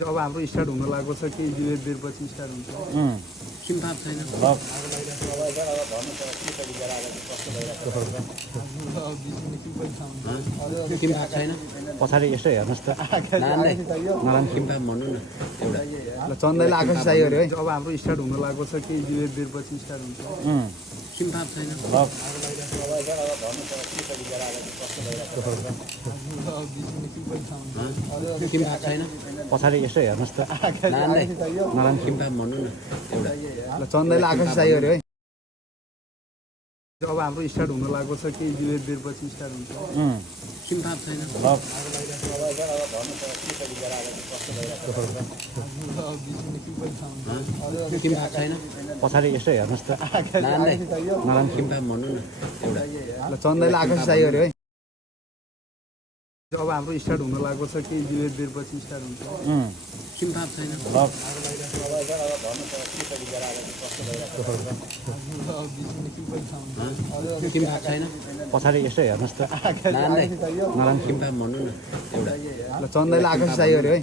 अब हाम्रो स्टार्ट हुन लागेको छ केही बेरपछि स्टार्ट हुन्छ किम्पाप छैन किम्पाप छैन पछाडि यसो हेर्नुहोस् त नराम किम्पाप भन्नु न एउटा ल चन्दाइले आकाश चाहियो अरे है अब हाम्रो स्टार्ट हुन लागेको छ केही बेरपछि स्टार्ट हुन्छ किम्पाप छैन किम्पाप छैन पछाडि यसो हेर्नुहोस् त नराम किम्पाप भन्नु न एउटा ल चन्दाइले आकाश चाहियो अरे है अब हाम्रो स्टार्ट हुन लागेको छ केही बेरपछि स्टार्ट हुन्छ किम्पाप छैन किम्पाप छैन पछाडि यसो हेर्नुहोस् त नराम किम्पाप भन्नु न एउटा ल चन्दाइले आकाश चाहियो अरे है अब हाम्रो स्टार्ट हुन लागेको छ केही बेरपछि स्टार्ट हुन्छ किम्पाप छैन किम्पाप छैन पछाडि यसो हेर्नुहोस् त नराम किम्पाप भन्नु न एउटा ल चन्दाइले आकाश चाहियो अरे है